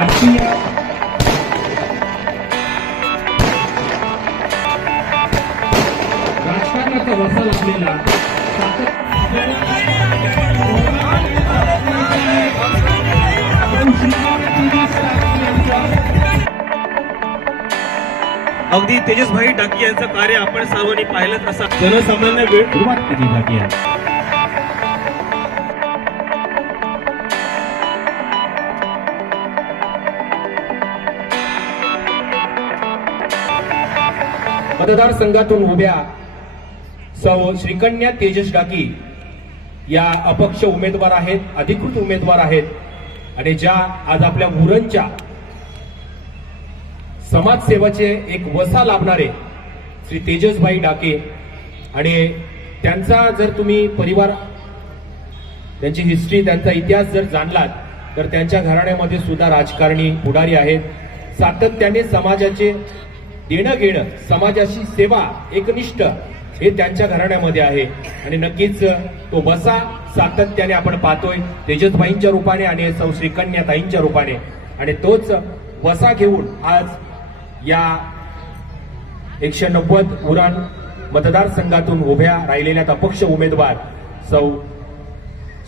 आत्मीय राजकारणाचा वसा लागलेला अगदी तेजसभाई डाकी यांचं कार्य आपण सर्वांनी पाहिलं असं जनसामान्य वेळ सुरुवात केली डाकी यांनी. मतदारसंघातून उभ्या सौ श्रीकन्या तेजस डाकी या अपक्ष उमेदवार आहेत, अधिकृत उमेदवार आहेत आणि ज्या आज आपल्या उरणच्या समाजसेवाचे एक वसा लाभणारे श्री तेजसभाई डाके आणि त्यांचा जर तुम्ही परिवार, त्यांची हिस्ट्री, त्यांचा इतिहास जर जाणलात तर त्यांच्या घराण्यामध्ये सुद्धा राजकारणी पुढारी आहेत. सातत्याने समाजाचे देणं घेणं, समाजाची सेवा, एकनिष्ठ हे त्यांच्या घराण्यामध्ये आहे आणि नक्कीच तो वसा सातत्याने आपण पाहतोय तेजसभाईंच्या रूपाने आणि सौ श्रीकन्या ताईंच्या रूपाने. आणि तोच वसा घेऊन आज या 190 उरण मतदारसंघातून उभ्या राहिलेल्या अपक्ष उमेदवार सौ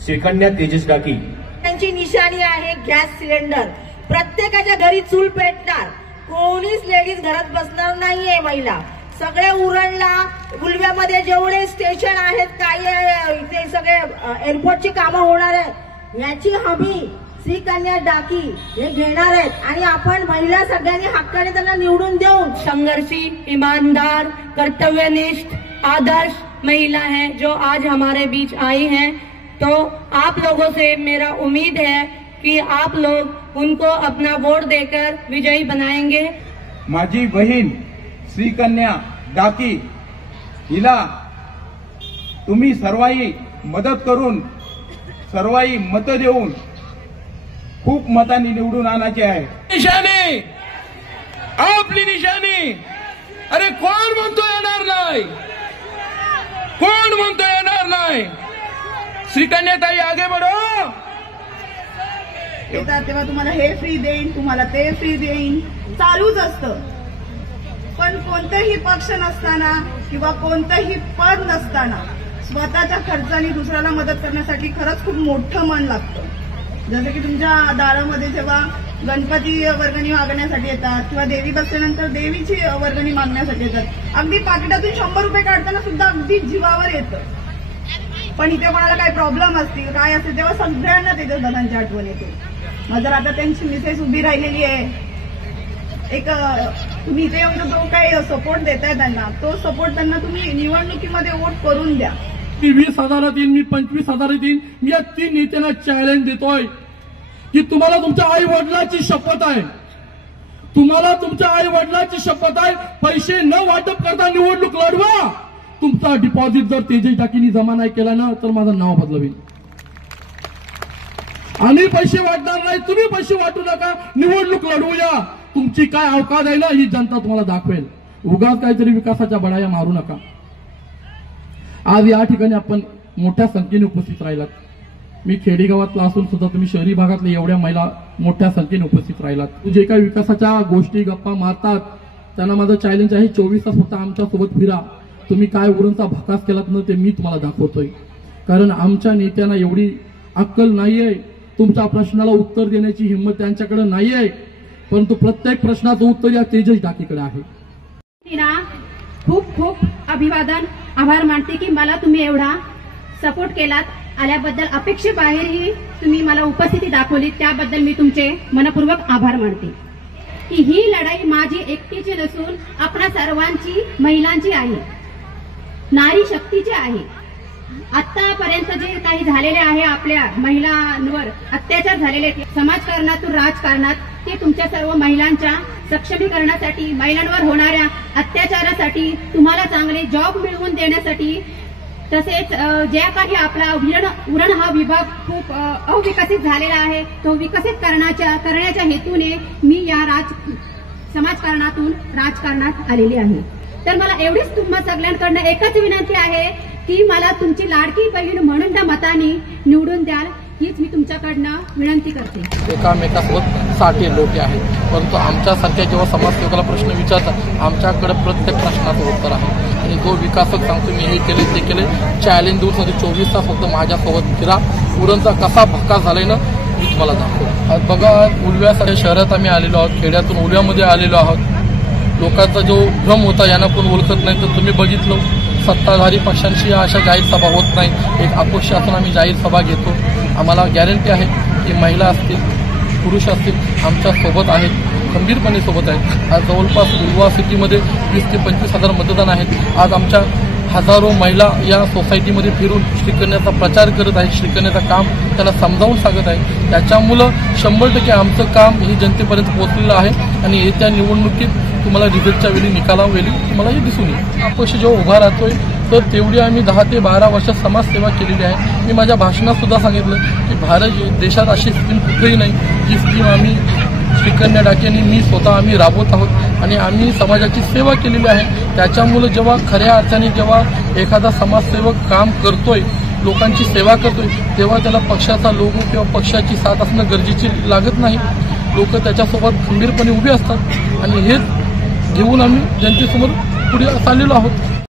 श्रीकन्या तेजस डाकी. त्यांची निशाणी आहे गॅस सिलेंडर. प्रत्येकाच्या घरी चूल पेटणार, कोणीच लेडीज घरात बसणार नाहीये. महिला सगळ्या उरणला, उलव्यामध्ये जेवढे स्टेशन आहेत, काही इथे सगळे एअरपोर्टची कामं होणार आहे, याची हमी श्रीकन्या डाकी हे घेणार आहेत आणि आपण महिला सगळ्यांनी हक्काने त्यांना निवडून देऊन संघर्षी, ईमानदार, कर्तव्यनिष्ठ, आदर्श महिला है जो आज हमारे बीच आई हैं. तो आप लोगों से मेरा उम्मीद है कि आप लोग उनको अपना वोट देकर विजयी बनाएंगे. माझी बहीण श्रीकन्या डाकी हिला तुम्ही सर्वाई मदत करून, सर्वाई मत देऊन खूप मतांनी निवडून आणायचे आहे. निशाणी, आपली निशाणी. अरे कोण म्हणतो येणार नाही, कोण म्हणतो येणार नाही. श्रीकन्याताई आगे बढो. येतात तेव्हा तुम्हाला हे फ्री देईन, तुम्हाला ते फ्री देईन, चालूच असतं. पण कोणताही पक्ष नसताना किंवा कोणतंही पद नसताना स्वतःच्या खर्चाने दुसऱ्याला मदत करण्यासाठी खरंच खूप मोठं मन लागतं. जसं की तुमच्या दारामध्ये जेव्हा गणपती वर्गणी मागण्यासाठी येतात किंवा देवी बसल्यानंतर देवीची वर्गणी मागण्यासाठी येतात, अगदी पाकिटातून 100 रुपये काढताना सुद्धा अगदी जीवावर येतं. पण इथे कोणाला काही प्रॉब्लेम असतील, काय असेल, तेव्हा सगळ्यांना तेजसदादांची आठवण येते. मग जर आता त्यांची मिसेस उभी राहिलेली आहे, एक तुम्ही इथे येऊन जो काही सपोर्ट देताय त्यांना, तो सपोर्ट त्यांना तुम्ही निवडणुकीमध्ये वोट करून द्या. मी 20,000 देईन, मी 25,000 देईन. मी या 3 नेत्यांना चॅलेंज देतोय की तुम्हाला तुमच्या आई वडिलांची शपथ आहे, तुम्हाला तुमच्या आई वडिलांची शपथ आहे, पैसे न वाटप करता निवडणूक लढवा. तुमचा डिपॉझिट जर तेजस डाकीनी जमा नाही केला ना तर माझं नाव बदलवेल. आम्ही पैसे वाटणार नाही, तुम्ही पैसे वाटू नका, निवडणूक लढवूया. तुमची काय अवकाश आहे ना ही जनता तुम्हाला दाखवेल. उगाच काहीतरी विकासाच्या बडाया मारू नका. आज या ठिकाणी आपण मोठ्या संख्येने उपस्थित राहिलात. मी खेडेगावातला असून सुद्धा तुम्ही शहरी भागातल्या एवढ्या महिला मोठ्या संख्येने उपस्थित राहिलात. जे काही विकासाच्या गोष्टी गप्पा मारतात त्यांना माझं चॅलेंज आहे, 24 तास फक्त आमच्या सोबत फिरा. तुम्ही काय उरणचा भकास केलात ना ते मी तुम्हाला दाखवतोय. कारण आमच्या नेत्यांना एवढी अक्कल नाहीये, तुमच्या प्रश्नाला उत्तर देण्याची हिंमत त्यांच्याकडे नाहीये. परंतु प्रत्येक प्रश्नाचं उत्तर या तेजस डाकीकडे आहे. खूप खूप अभिवादन, आभार मानते की मला तुम्ही एवढा सपोर्ट केलात. आल्याबद्दल अपेक्षेबाहेरही तुम्ही मला उपस्थिती दाखवली, त्याबद्दल मी तुमचे मनपूर्वक आभार मानते. की ही लढाई माझी एकटीची नसून आपणा सर्वांची, महिलांची आहे, नारी शक्तीची आहे. आतापर्यंत जे काही झालेले आहे, आपल्या महिलांवर अत्याचार झालेले समाजकारणातून राजकारणात, ते तुमच्या सर्व महिलांच्या सक्षमीकरणासाठी, महिलांवर होणाऱ्या अत्याचारासाठी, तुम्हाला चांगले जॉब मिळवून देण्यासाठी, तसेच ज्या काही आपला उरण हा विभाग खूप अविकसित झालेला आहे, तो विकसित करण्याच्या हेतूने मी या समाजकारणातून राजकारणात आलेली आहे. तर मला एवढीच तुम्हा सगळ्यांकडनं एकच विनंती आहे की मला तुमची लाडकी बहीण म्हणून त्या मताने निवडून द्याल. हीच मी तुमच्याकडनं विनंती करते. एकामेकासोबत साठे लोक आहेत, परंतु आमच्यासारख्या जेव्हा समाजसेवकाला प्रश्न विचारतात आमच्याकडे प्रत्येक प्रश्नाचं उत्तर आहे. आणि जो विकासक सांगतो मी हे केले ते केले, चॅलेंज दूरसाठी 24 तास फक्त माझ्यासोबत फिरा. उरणचा कसा भक्का झालाय ना मी तुम्हाला दाखवतो. आज बघा, उलव्यासारख्या शहरात आम्ही आलेलो आहोत, खेड्यातून उलव्यामध्ये आलेलो आहोत. लोकांचा जो भ्रम होता यांना कोण ओळखत नाही, तर तुम्ही बघितलं सत्ताधारी पक्षांशी अशा जाहीर सभा होत नाही. एक अपक्ष असून आम्ही जाहीर सभा घेतो. आम्हाला गॅरंटी आहे की महिला असतील पुरुष असतील आमच्या सोबत आहेत, खंबीरपणे सोबत आहेत. आज जवळपास उलवा सिटीमध्ये 20 ते 25 हजार मतदान आहेत. आज आमच्या हजारो महिला या सोसायटीमध्ये फिरून श्रीकन्याचा प्रचार करत आहेत, श्रीकन्याचं काम त्याला समजावून सांगत आहे. त्याच्यामुळं 100% आमचं काम हे जनतेपर्यंत पोहोचलेलं आहे. आणि येत्या निवडणुकीत तुम्हाला रिझल्टच्या वेळी निकालावेळी तुम्हाला हे दिसून येईल. अपक्ष जेव्हा उभा राहतोय तर तेवढी आम्ही 10 ते 12 वर्ष समाजसेवा केलेली आहे. मी माझ्या भाषणात सुद्धा सांगितलं की भारत देशात अशी स्कीम कुठेही नाही जी स्कीम आम्ही श्रीकन्या डाके आणि मी स्वतः आम्ही राबवत आहोत आणि आम्ही समाजाची सेवा केलेली आहे. त्याच्यामुळे जेव्हा खऱ्या अर्थाने जेव्हा एखादा समाजसेवक काम करतोय, लोकांची सेवा करतोय, तेव्हा त्याला पक्षाचा लोगो किंवा पक्षाची साथ असणं गरजेची लागत नाही. लोक त्याच्यासोबत खंबीरपणे उभे असतात आणि हेच घेऊन आम्ही जनतेसमोर पुढे चाललेलो आहोत.